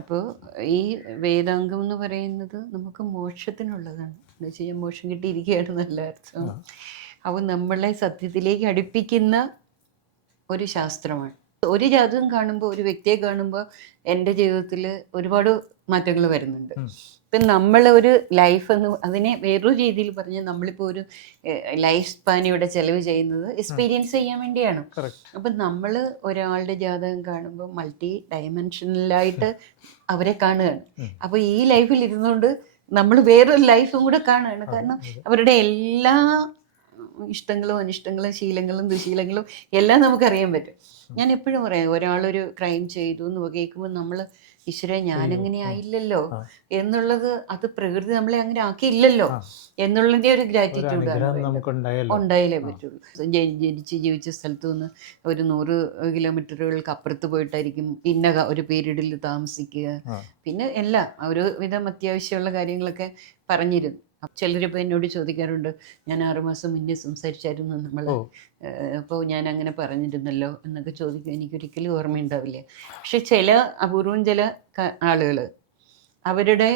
അപ്പോൾ ഈ വേദാംഗം എന്ന് പറയുന്നത് നമുക്ക് മോക്ഷത്തിനുള്ളതാണ്. എന്ന് വെച്ച് കഴിഞ്ഞാൽ മോക്ഷം കിട്ടിയിരിക്കുകയാണ് നല്ല അർത്ഥം. അപ്പോൾ നമ്മളെ സത്യത്തിലേക്ക് അടുപ്പിക്കുന്ന ഒരു ശാസ്ത്രമാണ്. ഒരു ജാതകം കാണുമ്പോൾ, ഒരു വ്യക്തിയെ കാണുമ്പോൾ എൻ്റെ ജീവിതത്തിൽ ഒരുപാട് മാറ്റങ്ങൾ വരുന്നുണ്ട്. ഇപ്പം നമ്മൾ ഒരു ലൈഫ് എന്ന് അതിനെ വേറൊരു രീതിയിൽ പറഞ്ഞാൽ നമ്മളിപ്പോൾ ഒരു ലൈഫ് സ്പാൻ ഇവിടെ ചെലവ് ചെയ്യുന്നത് എക്സ്പീരിയൻസ് ചെയ്യാൻ വേണ്ടിയാണ്. അപ്പം നമ്മൾ ഒരാളുടെ ജാതകം കാണുമ്പോൾ മൾട്ടി ഡയമെൻഷനലായിട്ട് അവരെ കാണുകയാണ്. അപ്പോൾ ഈ ലൈഫിൽ ഇരുന്നുകൊണ്ട് നമ്മൾ വേറൊരു ലൈഫും കൂടെ കാണുകയാണ്. കാരണം അവരുടെ എല്ലാ ഇഷ്ടങ്ങളും അനിഷ്ടങ്ങളും ശീലങ്ങളും ദുശീലങ്ങളും എല്ലാം നമുക്കറിയാൻ പറ്റും. ഞാൻ എപ്പോഴും പറയാം, ഒരാളൊരു ക്രൈം ചെയ്തു എന്ന് കേൾക്കുമ്പോൾ നമ്മൾ ഈശ്വരൻ ഞാനങ്ങനെ ആയില്ലല്ലോ എന്നുള്ളത്, അത് പ്രകൃതി നമ്മളെ അങ്ങനെ ആക്കിയില്ലല്ലോ എന്നുള്ളതിന്റെ ഒരു ഗ്രാറ്റിറ്റ്യൂഡ് ഉണ്ടായാലേ പറ്റുള്ളൂ. ജനിച്ച് ജീവിച്ച സ്ഥലത്തു നിന്ന് ഒരു 100 കിലോമീറ്ററുകൾക്ക് അപ്പുറത്ത് പോയിട്ടായിരിക്കും ഇന്ന ഒരു പീരീഡിൽ താമസിക്കുക. പിന്നെ എല്ലാം ഒരു വിധം അത്യാവശ്യമുള്ള കാര്യങ്ങളൊക്കെ പറഞ്ഞിരുന്നു. ചിലരിപ്പോൾ എന്നോട് ചോദിക്കാറുണ്ട്, ഞാൻ 6 മാസം മുന്നേ സംസാരിച്ചായിരുന്നു നമ്മൾ, അപ്പോൾ ഞാൻ അങ്ങനെ പറഞ്ഞിരുന്നല്ലോ എന്നൊക്കെ ചോദിക്കും. എനിക്കൊരിക്കലും ഓർമ്മയുണ്ടാവില്ല. പക്ഷെ ചില അപൂർവം ചില ആളുകൾ അവരുടെ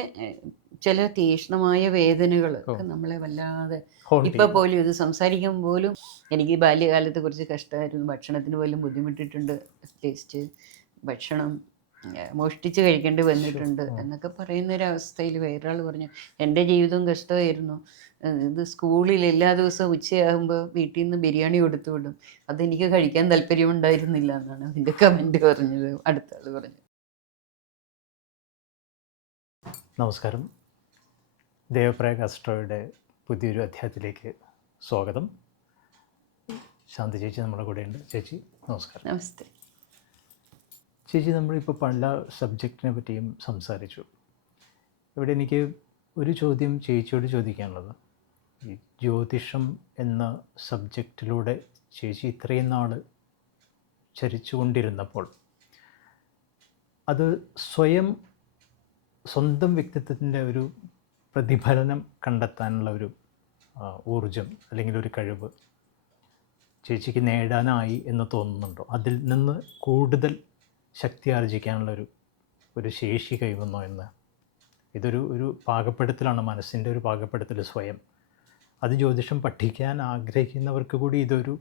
ചില തീക്ഷ്ണമായ വേദനകൾ ഒക്കെ നമ്മളെ വല്ലാതെ, ഇപ്പൊ പോലും ഇത് സംസാരിക്കാൻ പോലും എനിക്ക് ബാല്യകാലത്തെ കുറിച്ച് കഷ്ടമായിരുന്നു. ഭക്ഷണത്തിന് പോലും ബുദ്ധിമുട്ടിട്ടുണ്ട്. ടേസ്റ്റ് ഭക്ഷണം മോഷ്ടിച്ച് കഴിക്കേണ്ടി വന്നിട്ടുണ്ട് എന്നൊക്കെ പറയുന്നൊരവസ്ഥയിൽ വേറൊരാൾ പറഞ്ഞു, എൻ്റെ ജീവിതവും കഷ്ടമായിരുന്നു. ഇത് സ്കൂളിൽ എല്ലാ ദിവസവും ഉച്ചയാകുമ്പോൾ വീട്ടിൽ നിന്ന് ബിരിയാണി കൊടുത്തു വിടും, അതെനിക്ക് കഴിക്കാൻ താല്പര്യമുണ്ടായിരുന്നില്ല എന്നാണ് അതിൻ്റെ കമൻറ്റ് പറഞ്ഞത്. അടുത്ത ആൾ പറഞ്ഞു. നമസ്കാരം, ദേവപ്രയാഗ് അസ്ട്രോയുടെ പുതിയൊരു അധ്യായത്തിലേക്ക് സ്വാഗതം. ശാന്തി ചേച്ചി നമ്മുടെ കൂടെയുണ്ട്. ചേച്ചി നമസ്കാരം. നമസ്തേ ചേച്ചി. നമ്മളിപ്പോൾ പല സബ്ജക്റ്റിനെ പറ്റിയും സംസാരിച്ചു. ഇവിടെ എനിക്ക് ഒരു ചോദ്യം ചേച്ചിയോട് ചോദിക്കാനുള്ളത്, ഈ ജ്യോതിഷം എന്ന സബ്ജക്റ്റിലൂടെ ചേച്ചി ഇത്രയും നാൾ ചരിച്ചു കൊണ്ടിരുന്നപ്പോൾ അത് സ്വന്തം വ്യക്തിത്വത്തിൻ്റെ ഒരു പ്രതിഫലനം കണ്ടെത്താനുള്ള ഒരു ഊർജം അല്ലെങ്കിൽ ഒരു കഴിവ് ചേച്ചിക്ക് നേടാനായി എന്ന് തോന്നുന്നുണ്ടോ? അതിൽ നിന്ന് കൂടുതൽ ശക്തി ആർജിക്കാനുള്ള ഒരു ശേഷി കൈവന്നോ എന്ന്? ഒരു പാകപ്പെടുത്തലാണ്, മനസ്സിൻ്റെ ഒരു പാകപ്പെടുത്തൽ സ്വയം. അത് ജ്യോതിഷം പഠിക്കാൻ ആഗ്രഹിക്കുന്നവർക്ക് കൂടി ഇതൊരു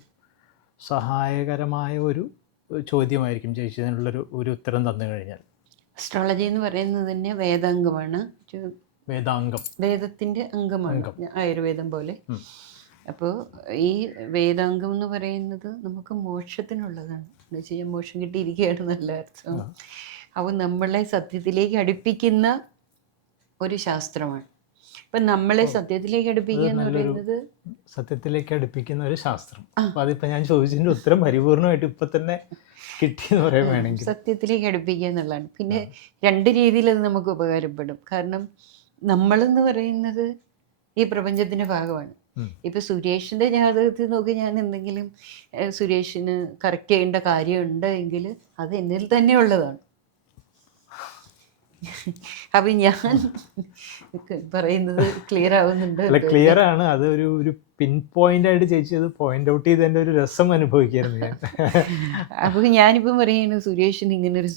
സഹായകരമായ ഒരു ചോദ്യമായിരിക്കും ചേച്ചി അതിനുള്ളൊരു ഉത്തരം തന്നു കഴിഞ്ഞാൽ. അസ്ട്രോളജി എന്ന് പറയുന്നത് തന്നെ വേദാംഗമാണ്. വേദാംഗം വേദത്തിൻ്റെ അംഗമാണ്, ആയുർവേദം പോലെ. അപ്പോൾ ഈ വേദാംഗം എന്ന് പറയുന്നത് നമുക്ക് മോക്ഷത്തിനുള്ളതാണ്. എന്ന് വെച്ച് കഴിഞ്ഞാൽ മോക്ഷം കിട്ടിയിരിക്കുകയാണ് നല്ല അർത്ഥം. അപ്പോൾ നമ്മളെ സത്യത്തിലേക്ക് അടുപ്പിക്കുന്ന ഒരു ശാസ്ത്രമാണ്. അപ്പം നമ്മളെ സത്യത്തിലേക്ക് അടുപ്പിക്കുക എന്ന് പറയുന്നത് സത്യത്തിലേക്ക് അടുപ്പിക്കുന്ന ഒരു ശാസ്ത്രം. അപ്പോൾ അതിപ്പോൾ ഞാൻ ചോദിച്ചതിൻ്റെ ഉത്തരം പരിപൂർണമായിട്ട് ഇപ്പം തന്നെ കിട്ടിയെന്ന് പറയാൻ വേണമെങ്കിൽ സത്യത്തിലേക്ക് അടുപ്പിക്കുക എന്നുള്ളതാണ്. പിന്നെ 2 രീതിയിൽ അത് നമുക്ക് ഉപകാരപ്പെടും. കാരണം നമ്മളെന്ന് പറയുന്നത് ഈ പ്രപഞ്ചത്തിൻ്റെ ഭാഗമാണ്. ഇപ്പം സുരേഷിൻ്റെ ജാതകത്തിൽ നോക്കി ഞാൻ എന്തെങ്കിലും സുരേഷിന് കറക്റ്റ് ചെയ്യേണ്ട കാര്യമുണ്ട് എങ്കിൽ അത് എന്നിൽ തന്നെ ഉള്ളതാണ്. അപ്പം ഞാൻ പറയുന്നത് ക്ലിയർ ആവുന്നുണ്ട്? ക്ലിയർ ആണ്. അത് ഒരു പിൻ പോയിന്റ് ആയിട്ട് ചേച്ചി അത് പോയിന്റ് ഔട്ട് ചെയ്തതിൻ്റെ ഒരു രസം അനുഭവിക്കായിരുന്നു ഞാൻ. അപ്പോൾ ഞാനിപ്പം പറയുന്നത് സുരേഷിന് ഇങ്ങനൊരു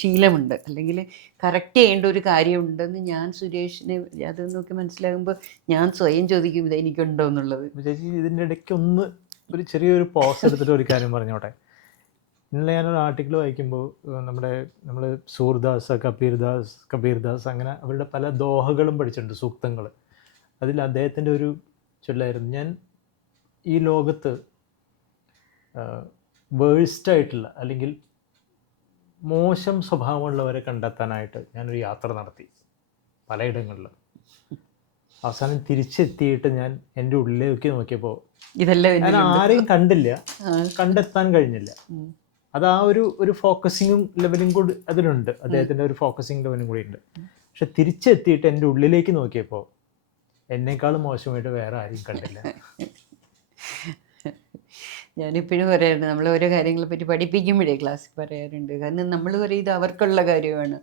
ശീലമുണ്ട് അല്ലെങ്കിൽ കറക്റ്റ് ചെയ്യേണ്ട ഒരു കാര്യമുണ്ടെന്ന് ഞാൻ സുരേഷിനെ അത് നോക്കി മനസ്സിലാകുമ്പോൾ ഞാൻ സ്വയം ചോദിക്കും, ഇത് എനിക്കുണ്ടോ എന്നുള്ളത്. ചേച്ചി ഇതിൻ്റെ ഇടയ്ക്ക് ഒരു ചെറിയൊരു പോസ് എടുത്തിട്ട് ഒരു കാര്യം പറഞ്ഞോട്ടെ. ഇന്നലെ ഞാനൊരു ആർട്ടിക്കിൾ വായിക്കുമ്പോൾ നമ്മൾ സൂർദാസ്, കബീർദാസ് അങ്ങനെ അവരുടെ പല ദോഹകളും പഠിച്ചിട്ടുണ്ട്, സൂക്തങ്ങൾ. അതിൽ അദ്ദേഹത്തിൻ്റെ ഒരു ചൊല്ലായിരുന്നു, ഞാൻ ഈ ലോകത്ത് വേഴ്സ്റ്റായിട്ടുള്ള അല്ലെങ്കിൽ മോശം സ്വഭാവമുള്ളവരെ കണ്ടെത്താനായിട്ട് ഞാനൊരു യാത്ര നടത്തി പലയിടങ്ങളിലും. അവസാനം തിരിച്ചെത്തിയിട്ട് ഞാൻ എൻ്റെ ഉള്ളിലേക്ക് നോക്കിയപ്പോൾ ഞാൻ ആരെയും കണ്ടില്ല, കണ്ടെത്താൻ കഴിഞ്ഞില്ല. അത് ഒരു ഫോക്കസിങ്ങും ലെവലും കൂടി അതിലുണ്ട്, അദ്ദേഹത്തിൻ്റെ ഒരു ഫോക്കസിങ് ലെവലും കൂടി ഉണ്ട്. പക്ഷെ തിരിച്ചെത്തിയിട്ട് എൻ്റെ ഉള്ളിലേക്ക് നോക്കിയപ്പോൾ എന്നെക്കാളും മോശമായിട്ട് വേറെ ആരെയും കണ്ടില്ല. ഞാനിപ്പോഴും പറയാറുണ്ട്, നമ്മൾ ഓരോ കാര്യങ്ങളെ പറ്റി പഠിപ്പിക്കുമ്പോഴേ ക്ലാസ്സിൽ പറയാറുണ്ട്. കാരണം നമ്മൾ പറയും ഇത് അവർക്കുള്ള കാര്യമാണ്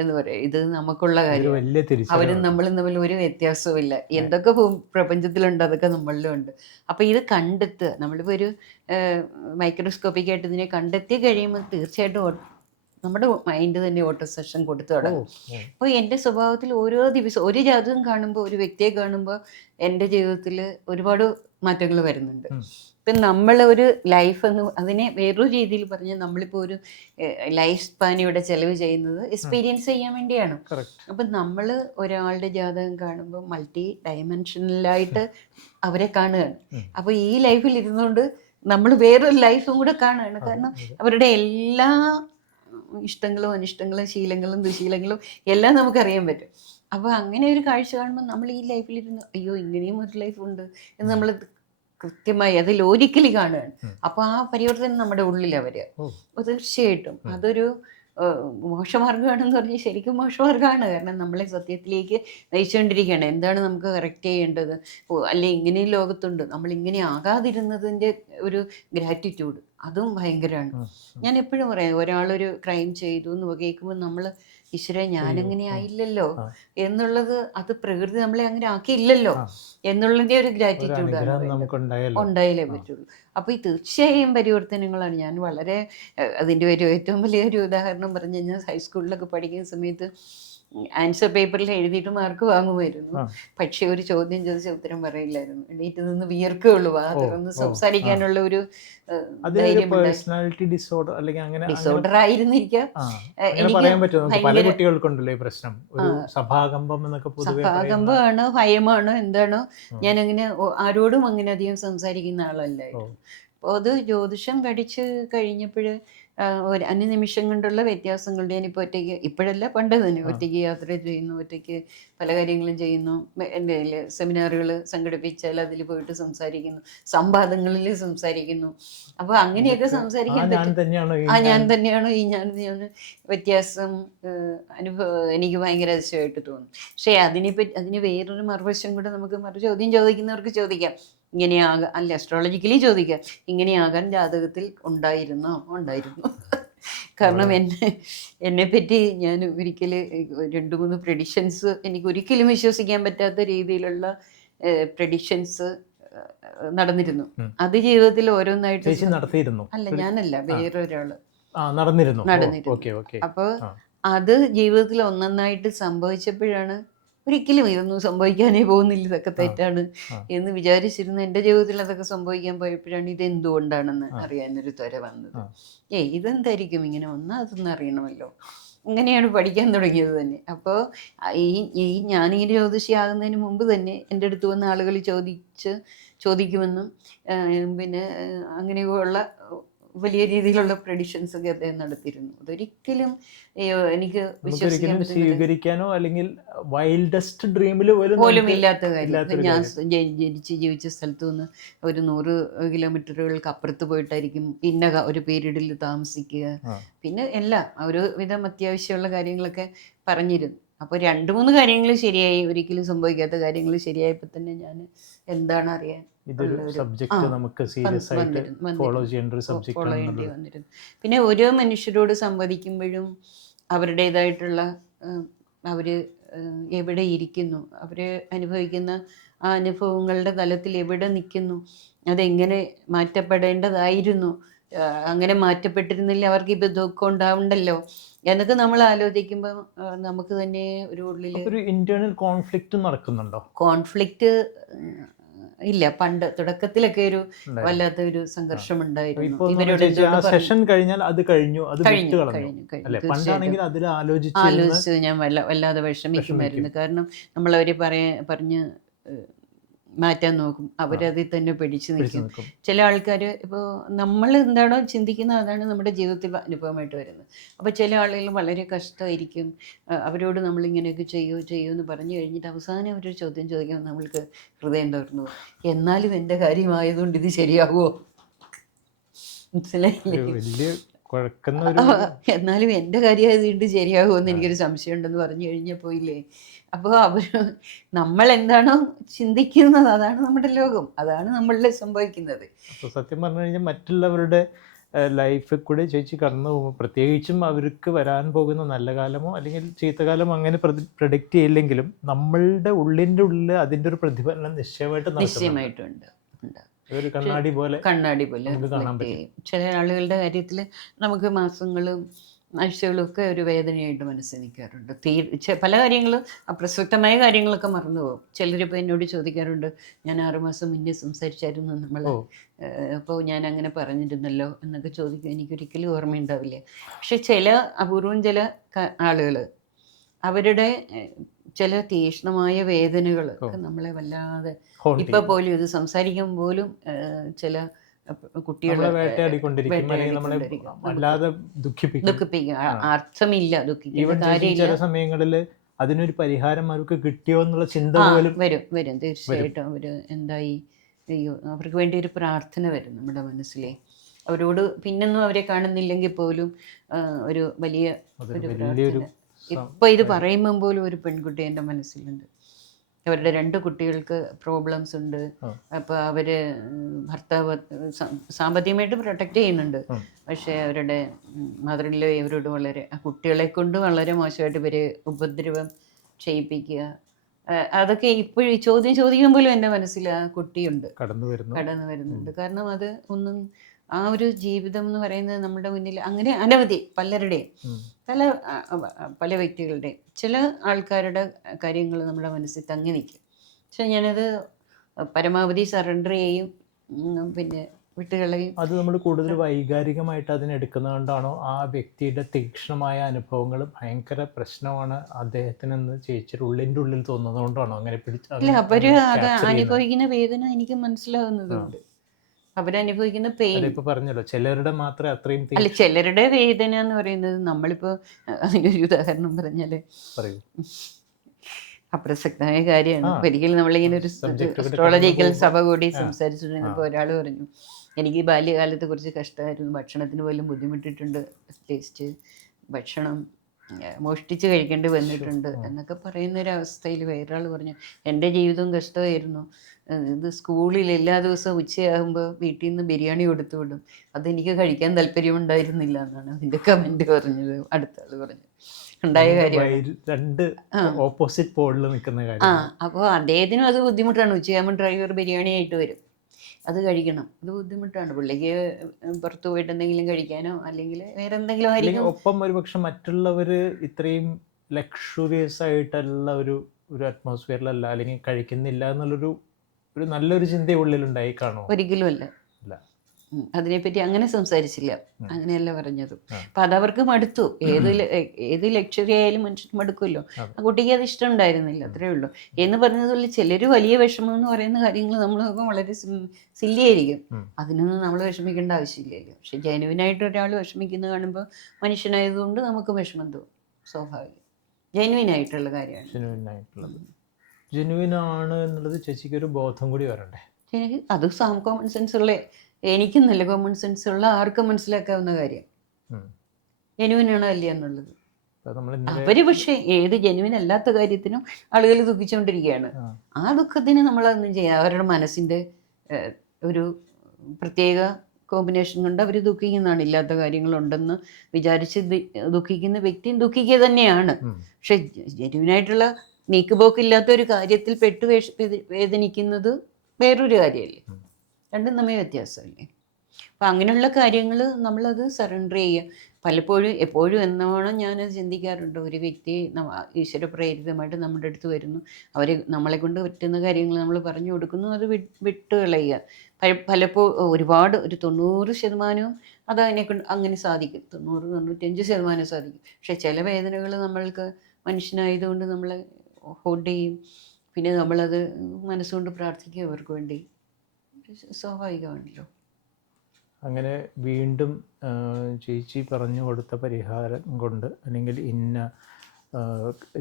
എന്ന് പറയും, ഇത് നമുക്കുള്ള കാര്യമാണ്. അവരും നമ്മളും തമ്മിൽ ഒരു വ്യത്യാസവും ഇല്ല. എന്തൊക്കെ പ്രപഞ്ചത്തിലുണ്ട് അതൊക്കെ നമ്മളിലും ഉണ്ട്. അപ്പോൾ ഇത് നമ്മളിപ്പോൾ ഒരു മൈക്രോസ്കോപ്പിക്കായിട്ട് ഇതിനെ കണ്ടെത്തി കഴിയുമ്പോൾ തീർച്ചയായിട്ടും നമ്മുടെ മൈൻഡ് തന്നെ ഓട്ടോ സെഷൻ കൊടുത്തു തുടങ്ങും. ഓ. അപ്പോൾ എൻ്റെ സ്വഭാവത്തിൽ ഓരോ ദിവസം ഒരു ജാതകം കാണുമ്പോൾ, ഒരു വ്യക്തിയെ കാണുമ്പോൾ എൻ്റെ ജീവിതത്തിൽ ഒരുപാട് മാറ്റങ്ങൾ വരുന്നുണ്ട്. ഇപ്പം നമ്മൾ ഒരു ലൈഫ് എന്ന് അതിനെ വേറൊരു രീതിയിൽ പറഞ്ഞാൽ നമ്മളിപ്പോൾ ഒരു ലൈഫ് സ്പാൻ ഇവിടെ ചെലവ് ചെയ്യുന്നത് എക്സ്പീരിയൻസ് ചെയ്യാൻ വേണ്ടിയാണ്. അപ്പം നമ്മൾ ഒരാളുടെ ജാതകം കാണുമ്പോൾ മൾട്ടി ഡയമെൻഷനലായിട്ട് അവരെ കാണുകയാണ്. അപ്പോൾ ഈ ലൈഫിൽ ഇരുന്നുകൊണ്ട് നമ്മൾ വേറൊരു ലൈഫും കൂടെ കാണുകയാണ്. കാരണം അവരുടെ എല്ലാ ഇഷ്ടങ്ങളും അനിഷ്ടങ്ങളും ശീലങ്ങളും ദുശീലങ്ങളും എല്ലാം നമുക്കറിയാൻ പറ്റും. അപ്പോൾ അങ്ങനെ ഒരു കാഴ്ച കാണുമ്പോൾ നമ്മൾ ഈ ലൈഫിലിരുന്ന് അയ്യോ ഇങ്ങനെയും ഒരു ലൈഫുണ്ട് എന്ന് നമ്മൾ കൃത്യമായി അത് ലോജിക്കലി കാണുകയാണ്. അപ്പോൾ ആ പരിവർത്തനം നമ്മുടെ ഉള്ളിലാണ് വരിക. അപ്പോൾ തീർച്ചയായിട്ടും അതൊരു മോശമാർഗ്ഗമാണെന്ന് പറഞ്ഞാൽ ശരിക്കും മോശമാർഗ്ഗമാണ്. കാരണം നമ്മളെ സത്യത്തിലേക്ക് നയിച്ചുകൊണ്ടിരിക്കുകയാണ്. എന്താണ് നമുക്ക് കറക്റ്റ് ചെയ്യേണ്ടത്, അല്ലെ ഇങ്ങനെ ലോകത്തുണ്ട്, നമ്മളിങ്ങനെ ആകാതിരുന്നതിൻ്റെ ഒരു ഗ്രാറ്റിറ്റ്യൂഡ് അതും ഭയങ്കരമാണ്. ഞാൻ എപ്പോഴും പറയാം, ഒരാളൊരു ക്രൈം ചെയ്തു എന്ന് കേൾക്കുമ്പോൾ നമ്മൾ ഈശ്വര ഞാനങ്ങനെ ആയില്ലല്ലോ എന്നുള്ളത്, അത് പ്രകൃതി നമ്മളെ അങ്ങനെ ആക്കിയില്ലല്ലോ എന്നുള്ളതിൻ്റെ ഒരു ഗ്രാറ്റിറ്റ്യൂഡാണ് ഉണ്ടായാലേ പറ്റുള്ളൂ. അപ്പോൾ ഈ തീർച്ചയായും പരിവർത്തനങ്ങളാണ്. ഞാൻ വളരെ അതിൻ്റെ ഒരു ഏറ്റവും വലിയൊരു ഉദാഹരണം പറഞ്ഞു കഴിഞ്ഞാൽ ഹൈസ്കൂളിലൊക്കെ പഠിക്കുന്ന സമയത്ത് ആൻസർ പേപ്പറിൽ എഴുതിയിട്ട് മാർക്ക് വാങ്ങുമായിരുന്നു. പക്ഷെ ഒരു ചോദ്യം ചോദിച്ച ഉത്തരം പറയില്ലായിരുന്നു. എണീറ്റ് നിന്ന് വിയർക്കുള്ളൂ, ആ തുറന്ന് സംസാരിക്കാനുള്ള ഒരു ഡിസോർഡർ ആയിരുന്നിരിക്കാം. സഭാകമ്പമാണോ ഭയമാണോ എന്താണോ, ഞാനങ്ങനെ ആരോടും അങ്ങനെ അധികം സംസാരിക്കുന്ന ആളല്ലായിരുന്നു. അപ്പോൾ അത് ജ്യോതിഷം പഠിച്ച് കഴിഞ്ഞപ്പോൾ ഒരു അന്യനിമിഷം കൊണ്ടുള്ള വ്യത്യാസങ്ങളുടെ, ഞാനിപ്പോൾ ഒറ്റയ്ക്ക്, ഇപ്പോഴല്ല പണ്ട് തന്നെ ഒറ്റയ്ക്ക് യാത്ര ചെയ്യുന്നു, ഒറ്റയ്ക്ക് പല കാര്യങ്ങളും ചെയ്യുന്നു. എൻ്റെ സെമിനാറുകൾ സംഘടിപ്പിച്ചാൽ അതിൽ പോയിട്ട് സംസാരിക്കുന്നു, സംവാദങ്ങളിൽ സംസാരിക്കുന്നു. അപ്പോൾ അങ്ങനെയൊക്കെ സംസാരിക്കാൻ പറ്റും. ഞാൻ തന്നെയാണോ ഈ ഞാൻ വ്യത്യാസം എനിക്ക് ഭയങ്കര അതിശയമായിട്ട് തോന്നും. പക്ഷേ അതിന് വേറൊരു മറുവശം കൂടെ നമുക്ക് ചോദ്യം ചോദിക്കുന്നവർക്ക് ചോദിക്കാം. ഇങ്ങനെയാകാൻ, അല്ല അസ്ട്രോളജിക്കലി ചോദിക്കാം, ഇങ്ങനെയാകാൻ ജാതകത്തിൽ ഉണ്ടായിരുന്നു. കാരണം എന്നെപ്പറ്റി ഞാൻ ഒരിക്കൽ 2-3 പ്രെഡിക്ഷൻസ്, എനിക്ക് ഒരിക്കലും വിശ്വസിക്കാൻ പറ്റാത്ത രീതിയിലുള്ള പ്രെഡിക്ഷൻസ് നടന്നിരുന്നു. അത് ജീവിതത്തിൽ ഓരോന്നായിട്ട് നടത്തിയിരുന്നു. അല്ല ഞാനല്ല, വേറൊരാള് നടന്നിരുന്നു. അപ്പോൾ അത് ജീവിതത്തിൽ ഒന്നൊന്നായിട്ട് സംഭവിച്ചപ്പോഴാണ് ഒരിക്കലും ഇതൊന്നും സംഭവിക്കാനേ പോകുന്നില്ല, ഇതൊക്കെ തെറ്റാണ് എന്ന് വിചാരിച്ചിരുന്ന എൻ്റെ ജീവിതത്തിൽ അതൊക്കെ സംഭവിക്കാൻ പോയപ്പോഴാണ് ഇത് എന്തുകൊണ്ടാണെന്ന് അറിയാനൊരു ത്വര വന്നത്. ഇതെന്തായിരിക്കും ഇങ്ങനെ വന്നാൽ അതൊന്നും അറിയണമല്ലോ. അങ്ങനെയാണ് പഠിക്കാൻ തുടങ്ങിയത് തന്നെ. അപ്പോൾ ഞാനിങ്ങനെ ജ്യോതിഷിയാകുന്നതിന് മുമ്പ് തന്നെ എൻ്റെ അടുത്ത് വന്ന ആളുകൾ ചോദിക്കുമെന്നും പിന്നെ അങ്ങനെയുള്ള വലിയ രീതിയിലുള്ള പ്രഡിക്ഷൻസ് ഒക്കെ അദ്ദേഹം നടത്തിയിരുന്നു. അതൊരിക്കലും എനിക്ക് സ്വീകരിക്കാനോ അല്ലെങ്കിൽ വൈൽഡസ്റ്റ് ഡ്രീമിൽ പോലും ഇല്ലാത്ത കാര്യം. ഞാൻ ജീവിച്ച സ്ഥലത്തു നിന്ന് ഒരു 100 കിലോമീറ്ററുകൾക്ക് അപ്പുറത്ത് പോയിട്ടായിരിക്കും ഇന്ന ഒരു പീരീഡിൽ താമസിക്കുക, പിന്നെ എല്ലാം ഒരുവിധം അത്യാവശ്യമുള്ള കാര്യങ്ങളൊക്കെ പറഞ്ഞിരുന്നു. അപ്പോൾ 2-3 കാര്യങ്ങൾ ശരിയായി, ഒരിക്കലും സംഭവിക്കാത്ത കാര്യങ്ങൾ ശരിയായപ്പോൾ തന്നെ ഞാൻ എന്താണ് അറിയാൻ ഇതൊരു സബ്ജക്റ്റ് നമുക്ക് സീരിയസ് ആയിട്ട് ഫോളോ ചെയ്യേണ്ട ഒരു സബ്ജക്റ്റ് വന്നിരുന്നു. പിന്നെ ഓരോ മനുഷ്യരോട് സംവദിക്കുമ്പോഴും അവരുടേതായിട്ടുള്ള അവർ എവിടെ ഇരിക്കുന്നു, അവർ അനുഭവിക്കുന്ന ആ അനുഭവങ്ങളുടെ തലത്തിൽ എവിടെ നിൽക്കുന്നു, അതെങ്ങനെ മാറ്റപ്പെടേണ്ടതായിരുന്നു, അങ്ങനെ മാറ്റപ്പെട്ടിരുന്നില്ല അവർക്ക് ഇപ്പോൾ ദുഃഖം ഉണ്ടാവണ്ടല്ലോ എന്നൊക്കെ നമ്മൾ ആലോചിക്കുമ്പോൾ നമുക്ക് തന്നെ ഒരു ഉള്ളിൽ ഒരു ഇന്റേണൽ കോൺഫ്ലിക്റ്റ് നടക്കുന്നുണ്ടോ? കോൺഫ്ലിക്റ്റ് ഇല്ല, പണ്ട് തുടക്കത്തിലൊക്കെ ഒരു വല്ലാത്ത ഒരു സംഘർഷം ഉണ്ടായിരുന്നു. സെഷൻ കഴിഞ്ഞാൽ അത് കഴിഞ്ഞു, ആലോചിച്ച് ഞാൻ വല്ലാതെ വിഷമിക്കുമായിരുന്നു. കാരണം നമ്മളവരെ പറഞ്ഞ് മാറ്റാൻ നോക്കും, അവരതിൽ തന്നെ പിടിച്ചു നിൽക്കും. ചില ആൾക്കാർ ഇപ്പോൾ നമ്മൾ എന്താണോ ചിന്തിക്കുന്നത് അതാണ് നമ്മുടെ ജീവിതത്തിൽ അനുഭവമായിട്ട് വരുന്നത്. അപ്പോൾ ചില ആളുകൾ വളരെ കഷ്ടമായിരിക്കും, അവരോട് നമ്മളിങ്ങനെയൊക്കെ ചെയ്യൂ എന്ന് പറഞ്ഞു കഴിഞ്ഞിട്ട് അവസാനം അവരൊരു ചോദ്യം ചോദിക്കാൻ നമ്മൾക്ക് ഹൃദയം തുറന്നു, എന്നാലും എൻ്റെ കാര്യമായതുകൊണ്ട് ഇത് ശരിയാകുമോ, മനസ്സിലായില്ലേ? എന്നാലും എൻ്റെ കാര്യമായതുകൊണ്ട് ശരിയാകുമോ എന്ന് എനിക്കൊരു സംശയം ഉണ്ടെന്ന് പറഞ്ഞു കഴിഞ്ഞാൽ പോയില്ലേ. അപ്പോൾ നമ്മൾ എന്താണോ ചിന്തിക്കുന്നത് അതാണ് നമ്മുടെ ലോകം, അതാണ് നമ്മളിൽ സംഭവിക്കുന്നത്. അപ്പോൾ സത്യം പറഞ്ഞു കഴിഞ്ഞാൽ മറ്റുള്ളവരുടെ ലൈഫിൽ കൂടെ ചേച്ചി കടന്നു പോകുമ്പോൾ, പ്രത്യേകിച്ചും അവർക്ക് വരാൻ പോകുന്ന നല്ല കാലമോ അല്ലെങ്കിൽ ചീത്തകാലമോ അങ്ങനെ പ്രഡിക്റ്റ് ചെയ്യില്ലെങ്കിലും നമ്മളുടെ ഉള്ളിൻ്റെ ഉള്ളിൽ അതിൻ്റെ ഒരു പ്രതിഫലനം നിശ്ചയമായിട്ടുണ്ട്. ഒരു കണ്ണാടി പോലെ ചില ആളുകളുടെ കാര്യത്തിൽ നമുക്ക് മാസങ്ങളും ആഴ്ചകളൊക്കെ ഒരു വേദനയായിട്ട് മനസ്സിൽ നിൽക്കാറുണ്ട്. പല കാര്യങ്ങളും അപ്രസക്തമായ കാര്യങ്ങളൊക്കെ മറന്നു പോകും. ചിലരിപ്പോൾ എന്നോട് ചോദിക്കാറുണ്ട്, ഞാൻ 6 മാസം മുന്നേ സംസാരിച്ചായിരുന്നു നമ്മൾ, അപ്പോൾ ഞാൻ അങ്ങനെ പറഞ്ഞിരുന്നല്ലോ എന്നൊക്കെ ചോദിക്കും. എനിക്കൊരിക്കലും ഓർമ്മയുണ്ടാവില്ല. പക്ഷെ ചില അപൂർവം ചില ആളുകൾ അവരുടെ ചില തീക്ഷ്ണമായ വേദനകൾ ഒക്കെ നമ്മളെ വല്ലാതെ, ഇപ്പം പോലും ഇത് സംസാരിക്കാൻ പോലും ചില കുട്ടികളെ ദുഃഖിപ്പിക്കും. അർത്ഥമില്ല ദുഃഖിക്കുന്ന കാര്യമില്ല. ചില സമയങ്ങളിൽ അതിനൊരു പരിഹാരം അവർക്ക് കിട്ടിയോ എന്നുള്ള ചിന്ത വരും തീർച്ചയായിട്ടും. അവർ എന്തായി, അയ്യോ, അവർക്ക് വേണ്ടി ഒരു പ്രാർത്ഥന വരും നമ്മുടെ മനസ്സിലെ. അവരോട് പിന്നൊന്നും അവരെ കാണുന്നില്ലെങ്കിൽ പോലും ഒരു വലിയ ഒരു പ്രാർത്ഥന. ഇപ്പൊ ഇത് പറയുമ്പം പോലും ഒരു പെൺകുട്ടി എൻ്റെ മനസ്സിലുണ്ട്. അവരുടെ 2 കുട്ടികൾക്ക് പ്രോബ്ലംസ് ഉണ്ട്. അപ്പോൾ അവര് ഭർത്താവ് സാമ്പത്തികമായിട്ട് പ്രൊട്ടക്റ്റ് ചെയ്യുന്നുണ്ട്, പക്ഷേ അവരുടെ മദറിലോ ഇവരോട് വളരെ, ആ കുട്ടികളെ കൊണ്ട് വളരെ മോശമായിട്ട് ഇവര് ഉപദ്രവം ചെയ്യിപ്പിക്കുക. അതൊക്കെ ഇപ്പോഴും ചോദിക്കാൻ പോലും എൻ്റെ മനസ്സിൽ ആ കുട്ടിയുണ്ട്, കടന്നു വരുന്നുണ്ട്. കാരണം അത് ഒന്നും, ആ ഒരു ജീവിതം എന്ന് പറയുന്നത് നമ്മുടെ മുന്നിൽ അങ്ങനെ അനവധി പലരുടെയും പല വ്യക്തികളുടെയും ചില ആൾക്കാരുടെ കാര്യങ്ങൾ നമ്മുടെ മനസ്സിൽ തങ്ങി നിൽക്കും. പക്ഷെ ഞാനത് പരമാവധി സറണ്ടർ ചെയ്യും, പിന്നെ വിട്ടുകളയും. അത് നമ്മൾ കൂടുതൽ വൈകാരികമായിട്ട് അതിനെടുക്കുന്നതുകൊണ്ടാണോ, ആ വ്യക്തിയുടെ തീക്ഷ്ണമായ അനുഭവങ്ങൾ ഭയങ്കര പ്രശ്നമാണ് അദ്ദേഹത്തിനെന്ന് ചേച്ചിയുടെ ഉള്ളിൻ്റെ ഉള്ളിൽ തോന്നുന്നതുകൊണ്ടാണോ അങ്ങനെ അല്ല, അവര് അത് അനുഭവിക്കുന്ന വേദന എനിക്ക് മനസ്സിലാവുന്നതുകൊണ്ട്, അവരനുഭവിക്കുന്ന പെയിൻ. ഇപ്പൊ പറഞ്ഞല്ലോ ചിലരുടെ മാത്രമേ അത്രയും, അല്ല, ചിലരുടെ വേദന എന്ന് പറയുന്നത്, നമ്മളിപ്പോ അതിനൊരു ഉദാഹരണം പറഞ്ഞാല് അപ്രസക്തമായ കാര്യമാണ്. ഒരിക്കലും നമ്മളിങ്ങനെ ഒരു അസ്ട്രോളജിക്കൽ സഭ കൂടി സംസാരിച്ചിട്ടുണ്ടെങ്കിൽ ഒരാൾ പറഞ്ഞു, എനിക്ക് ബാല്യകാലത്തെ കുറിച്ച് കഷ്ടമായിരുന്നു, ഭക്ഷണത്തിന് പോലും ബുദ്ധിമുട്ടിട്ടുണ്ട്, ടേസ്റ്റ് ഭക്ഷണം മോഷ്ടിച്ച് കഴിക്കേണ്ടി വന്നിട്ടുണ്ട് എന്നൊക്കെ പറയുന്നൊരവസ്ഥയിൽ വേറൊരാൾ പറഞ്ഞു, എൻ്റെ ജീവിതവും കഷ്ടമായിരുന്നു, ഇത് സ്കൂളിൽ എല്ലാ ദിവസവും ഉച്ചയാകുമ്പോൾ വീട്ടിൽ നിന്ന് ബിരിയാണി കൊടുത്തു വിടും, അതെനിക്ക് കഴിക്കാൻ താല്പര്യമുണ്ടായിരുന്നില്ല എന്നാണ് അതിൻ്റെ കമൻറ്റ് പറഞ്ഞത്. അടുത്ത ആൾ പറഞ്ഞു ഉണ്ടായ കാര്യം. ഓപ്പോസിറ്റ് പോളിൽ നിൽക്കുന്ന കാര്യം. അപ്പോൾ അദ്ദേഹത്തിനും അത് ബുദ്ധിമുട്ടാണ്. ഉച്ചയാകുമ്പോൾ ഡ്രൈവർ ബിരിയാണി ആയിട്ട് വരും, അത് കഴിക്കണം, അത് ബുദ്ധിമുട്ടാണ്. പുള്ളിക്ക് പുറത്തു പോയിട്ട് എന്തെങ്കിലും കഴിക്കാനോ അല്ലെങ്കിൽ വേറെ എന്തെങ്കിലും ആയിരിക്കും. ഒപ്പം ഒരുപക്ഷെ മറ്റുള്ളവർ ഇത്രയും ലക്ഷറിയസ് ആയിട്ടുള്ള ഒരു അറ്റ്മോസ്ഫിയറിലല്ല, അല്ലെങ്കിൽ കഴിക്കുന്നില്ല എന്നുള്ളൊരു നല്ലൊരു ചിന്ത ഉള്ളിലുണ്ടായി കാണുമോ? ഒരിക്കലും അല്ല. അതിനെപ്പറ്റി അങ്ങനെ സംസാരിച്ചില്ല, അങ്ങനെയല്ല പറഞ്ഞത്. അപ്പൊ അതവർക്ക് മടുത്തു. ഏത് ലക്ഷറി ആയാലും മനുഷ്യർക്ക് മടുക്കുമല്ലോ. ആ കുട്ടിക്ക് അത് ഇഷ്ടം ഉണ്ടായിരുന്നില്ല, അത്രേ ഉള്ളൂ. എന്ന് പറഞ്ഞതുപോലെ ചിലര് വലിയ വിഷമം എന്ന് പറയുന്ന കാര്യങ്ങൾ നമ്മൾ നോക്കുമ്പോൾ വളരെ സില്ലിയായിരിക്കും, അതിനൊന്നും നമ്മൾ വിഷമിക്കേണ്ട ആവശ്യമില്ലല്ലോ. പക്ഷെ ജെനുവിനായിട്ട് ഒരാൾ വിഷമിക്കുന്നത് കാണുമ്പോൾ മനുഷ്യനായതുകൊണ്ട് നമുക്ക് വിഷമം തോന്നും, സ്വാഭാവികം. ജെനുവിനായിട്ടുള്ള കാര്യമാണ്. ജെനുവിനാണ് എന്നുള്ളത് ചേച്ചിക്ക് ഒരു ബോധം കൂടി വരണ്ടേ? എനിക്ക് അത് കോമൺ സെൻസ് ഉള്ള, എനിക്കും നല്ല കോമൺ സെൻസ് ഉള്ള ആർക്കും മനസ്സിലാക്കാവുന്ന കാര്യം ജെനുവിനാണോ അല്ല എന്നുള്ളത്. അവര് പക്ഷേ ഏത് ജെനുവിൻ അല്ലാത്ത കാര്യത്തിനും ആളുകൾ ദുഃഖിച്ചുകൊണ്ടിരിക്കുകയാണ്. ആ ദുഃഖത്തിന് നമ്മളതൊന്നും ചെയ്യാം. അവരുടെ മനസ്സിൻ്റെ ഒരു പ്രത്യേക കോമ്പിനേഷൻ കൊണ്ട് അവർ ദുഃഖിക്കുന്നതാണ്. ഇല്ലാത്ത കാര്യങ്ങളുണ്ടെന്ന് വിചാരിച്ച് ദുഃഖിക്കുന്ന വ്യക്തിയും ദുഃഖിക്കുക തന്നെയാണ്. പക്ഷെ ജെനുവിനായിട്ടുള്ള നീക്കുപോക്കില്ലാത്ത ഒരു കാര്യത്തിൽ വേദനിക്കുന്നത് വേറൊരു കാര്യമല്ലേ, രണ്ടും തമ്മിൽ വ്യത്യാസമല്ലേ. അപ്പം അങ്ങനെയുള്ള കാര്യങ്ങൾ നമ്മളത് സറണ്ടർ ചെയ്യുക. പലപ്പോഴും എപ്പോഴും എന്നോണം ഞാനത് ചിന്തിക്കാറുണ്ട്. ഒരു വ്യക്തി ഈശ്വരപ്രേരിതമായിട്ട് നമ്മുടെ അടുത്ത് വരുന്നു, അവർ നമ്മളെ കൊണ്ട് പറ്റുന്ന കാര്യങ്ങൾ നമ്മൾ പറഞ്ഞു കൊടുക്കുന്നു, അത് വിട്ടുകളയുക. ഒരുപാട് ഒരു 90% അത് അതിനെക്കൊണ്ട് അങ്ങനെ സാധിക്കും, 90-95% സാധിക്കും. പക്ഷെ ചില വേദനകൾ നമ്മൾക്ക് മനുഷ്യനായതുകൊണ്ട് നമ്മളെ ഹോൾഡ് ചെയ്യും. പിന്നെ നമ്മളത് മനസ്സുകൊണ്ട് പ്രാർത്ഥിക്കുക അവർക്ക് വേണ്ടി, സ്വാഭാവികമാണല്ലോ. അങ്ങനെ വീണ്ടും ചേച്ചി പറഞ്ഞു കൊടുത്ത പരിഹാരം കൊണ്ട്, അല്ലെങ്കിൽ ഇന്ന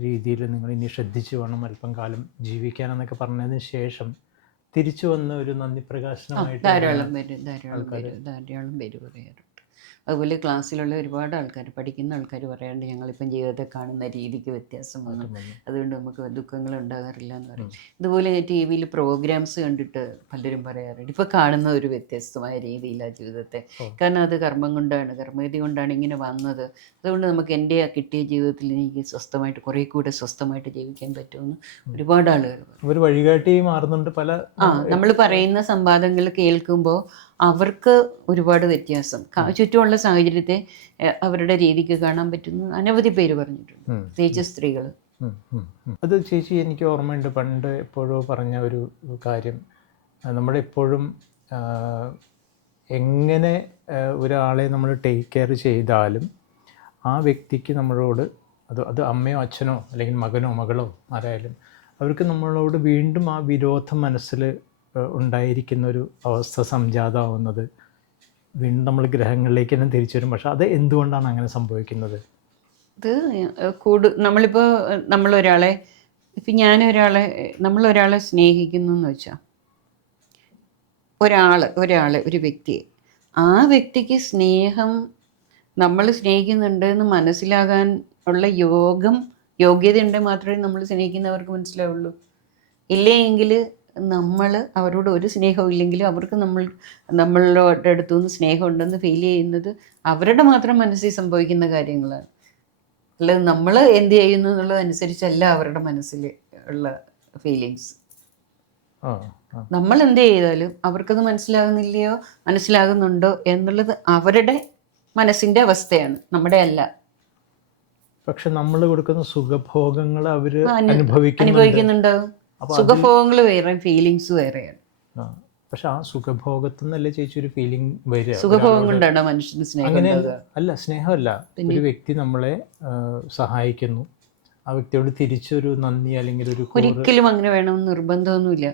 രീതിയിൽ നിങ്ങൾ ഇനി ശ്രദ്ധിച്ചു വേണം അല്പം കാലം ജീവിക്കാനെന്നൊക്കെ പറഞ്ഞതിന് ശേഷം തിരിച്ചു വന്ന ഒരു നന്ദി പ്രകാശനമായിട്ട് ധാരാളം പേര് പറയാറുണ്ട്. അതുപോലെ ക്ലാസ്സിലുള്ള ഒരുപാട് ആൾക്കാർ, പഠിക്കുന്ന ആൾക്കാർ പറയാറുണ്ട്, ഞങ്ങളിപ്പം ജീവിതത്തെ കാണുന്ന രീതിക്ക് വ്യത്യാസം വന്നു, അതുകൊണ്ട് നമുക്ക് ദുഃഖങ്ങൾ ഉണ്ടാകാറില്ല എന്ന് പറയും. ഇതുപോലെ ഞാൻ ടി വിയിൽ പ്രോഗ്രാംസ് കണ്ടിട്ട് പലരും പറയാറുണ്ട്, ഇപ്പോൾ കാണുന്ന ഒരു വ്യത്യസ്തമായ രീതിയിലാണ് ജീവിതത്തെ. കാരണം അത് കർമ്മം കൊണ്ടാണ്, കർമ്മവിധി കൊണ്ടാണ് ഇങ്ങനെ വന്നത്. അതുകൊണ്ട് നമുക്ക് എൻ്റെ ആ കിട്ടിയ ജീവിതത്തിൽ എനിക്ക് സ്വസ്ഥമായിട്ട്, കുറേ കൂടെ സ്വസ്ഥമായിട്ട് ജീവിക്കാൻ പറ്റുമെന്ന് ഒരുപാട് ആളുകൾ ഒരു വഴികാട്ടി മാറുന്നുണ്ട്. നമ്മൾ പറയുന്ന സംവാദങ്ങൾ കേൾക്കുമ്പോൾ അവർക്ക് ഒരുപാട് വ്യത്യാസം ചുറ്റുമുള്ള സാഹചര്യത്തെ അവരുടെ രീതിക്ക് കാണാൻ പറ്റുന്നു അനവധി പേര് പറഞ്ഞിട്ടുണ്ട്, പ്രത്യേകിച്ച് സ്ത്രീകൾ. അത് ചേച്ചി എനിക്ക് ഓർമ്മയുണ്ട്, പണ്ട് എപ്പോഴോ പറഞ്ഞ ഒരു കാര്യം, നമ്മളെപ്പോഴും എങ്ങനെ ഒരാളെ നമ്മൾ ടേക്ക് കെയർ ചെയ്താലും ആ വ്യക്തിക്ക് നമ്മളോട് അത് അമ്മയോ അച്ഛനോ അല്ലെങ്കിൽ മകനോ മകളോ ആരായാലും അവർക്ക് നമ്മളോട് വീണ്ടും ആ വിരോധം മനസ്സിൽ ഉണ്ടായിരിക്കുന്നൊരു അവസ്ഥ സംജാതമാവുന്നത് വീണ്ടും നമ്മൾ ഗ്രഹങ്ങളിലേക്ക് തന്നെ തിരിച്ചു വരും. പക്ഷെ അത് എന്തുകൊണ്ടാണ് അങ്ങനെ സംഭവിക്കുന്നത്? ഇത് നമ്മളിപ്പോൾ നമ്മളൊരാളെ സ്നേഹിക്കുന്നു എന്ന് വെച്ചാൽ ഒരു വ്യക്തിയെ, ആ വ്യക്തിക്ക് നമ്മൾ സ്നേഹിക്കുന്നുണ്ട് എന്ന് മനസ്സിലാകാൻ ഉള്ള യോഗ്യത ഉണ്ടെങ്കിൽ മാത്രമേ നമ്മൾ സ്നേഹിക്കുന്നവർക്ക് മനസ്സിലാവുള്ളൂ. ഇല്ലെങ്കിൽ നമ്മൾ അവരോട് ഒരു സ്നേഹവും ഇല്ലെങ്കിലും അവർക്ക് നമ്മളുടെ അടുത്തുനിന്ന് സ്നേഹം ഉണ്ടെന്ന് ഫീൽ ചെയ്യുന്നത് അവരുടെ മാത്രം മനസ്സിൽ സംഭവിക്കുന്ന കാര്യങ്ങളാണ്. അല്ലാതെ നമ്മൾ എന്ത് ചെയ്യുന്നു എന്നുള്ളതനുസരിച്ചല്ല അവരുടെ മനസ്സിൽ ഉള്ള ഫീലിങ്സ്. നമ്മൾ എന്ത് ചെയ്താലും അവർക്കത് മനസ്സിലാകുന്നുണ്ടോ എന്നുള്ളത് അവരുടെ മനസ്സിൻ്റെ അവസ്ഥയാണ്, നമ്മുടെ അല്ല. പക്ഷെ നമ്മൾ കൊടുക്കുന്ന സുഖഭോഗങ്ങൾ അവര് അനുഭവിക്കുന്നുണ്ടാവും. സുഖഭോഗങ്ങൾ വേറെ, ഫീലിങ്സ് വേറെയാണ്. പക്ഷെ ആ സുഖഭോഗത്തിൽ നിന്നല്ലേ ചേച്ചി ഒരു ഫീലിംഗ് വരിക? സുഖഭോഗം കൊണ്ടാണ് മനുഷ്യന് സ്നേഹം? അങ്ങനെ അല്ല, സ്നേഹമല്ല. ഒരു വ്യക്തി നമ്മളെ സഹായിക്കുന്നു, ആ വ്യക്തിയോട് തിരിച്ചൊരു നന്ദി അല്ലെങ്കിൽ ഒരിക്കലും അങ്ങനെ വേണമെന്ന് നിർബന്ധമൊന്നുമില്ല.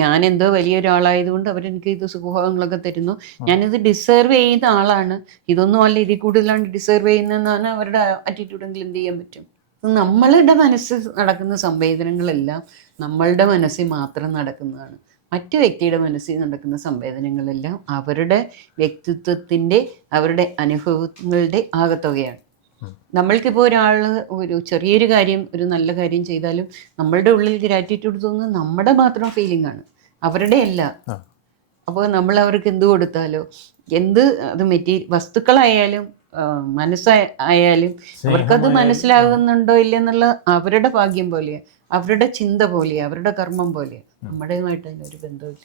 ഞാൻ എന്തോ വലിയൊരാളായതുകൊണ്ട് അവരെനിക്ക് ഇത് സുഖഭോഗങ്ങളൊക്കെ തരുന്നു, ഞാനിത് ഡിസേർവ് ചെയ്യുന്ന ആളാണ്, ഇതൊന്നും അല്ല ഇതിൽ കൂടുതലാണ് ഡിസേർവ് ചെയ്യുന്നതെന്നാണ് അവരുടെ ആറ്റിറ്റ്യൂഡെങ്കിൽ എന്ത് ചെയ്യാൻ പറ്റും? നമ്മളുടെ മനസ്സിൽ നടക്കുന്ന സംവേദനങ്ങളെല്ലാം നമ്മളുടെ മനസ്സിൽ മാത്രം നടക്കുന്നതാണ്. മറ്റു വ്യക്തിയുടെ മനസ്സിൽ നടക്കുന്ന സംവേദനങ്ങളെല്ലാം അവരുടെ വ്യക്തിത്വത്തിൻ്റെ, അവരുടെ അനുഭവങ്ങളുടെ ആകത്തുകയാണ്. നമ്മൾക്കിപ്പോൾ ഒരു ചെറിയൊരു കാര്യം, ഒരു നല്ല കാര്യം ചെയ്താലും നമ്മളുടെ ഉള്ളിൽ ഗ്രാറ്റിറ്റ്യൂഡ് തോന്നുന്നത് നമ്മുടെ മാത്രം ഫീലിംഗ് ആണ്, അവരുടെ അല്ല. അപ്പോൾ നമ്മൾ അവർക്ക് എന്ത് കൊടുത്താലോ, അത് വസ്തുക്കളായാലും മനസ്സായാലും അവർക്കത് മനസ്സിലാകുന്നുണ്ടോ ഇല്ലെന്നുള്ള അവരുടെ ഭാഗ്യം പോലെ, അവരുടെ ചിന്ത പോലെ, അവരുടെ കർമ്മം പോലെ, നമ്മുടേതുമായിട്ട് അതിനൊരു ബന്ധമില്ല.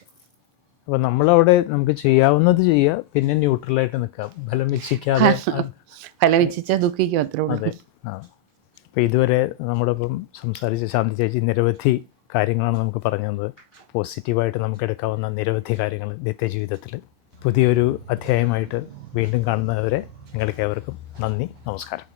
അപ്പോൾ നമ്മളവിടെ നമുക്ക് ചെയ്യാവുന്നത് ചെയ്യുക, പിന്നെ ന്യൂട്രലായിട്ട് നിൽക്കാം, ഫലം ഇച്ഛിച്ചാൽ ദുഃഖിക്കും, അത്രേ ഉള്ളൂ. അതെ. അപ്പോൾ ഇതുവരെ നമ്മോടൊപ്പം സംസാരിച്ച ശാന്തി ചേച്ചി നിരവധി കാര്യങ്ങളാണ് നമുക്ക് പറഞ്ഞു തന്നത്. പോസിറ്റീവായിട്ട് നമുക്ക് എടുക്കാവുന്ന നിരവധി കാര്യങ്ങൾ നിത്യജീവിതത്തിൽ. പുതിയൊരു അധ്യായമായിട്ട് വീണ്ടും കാണുന്നവരെ നിങ്ങൾക്ക് ഏവർക്കും നന്ദി, നമസ്കാരം.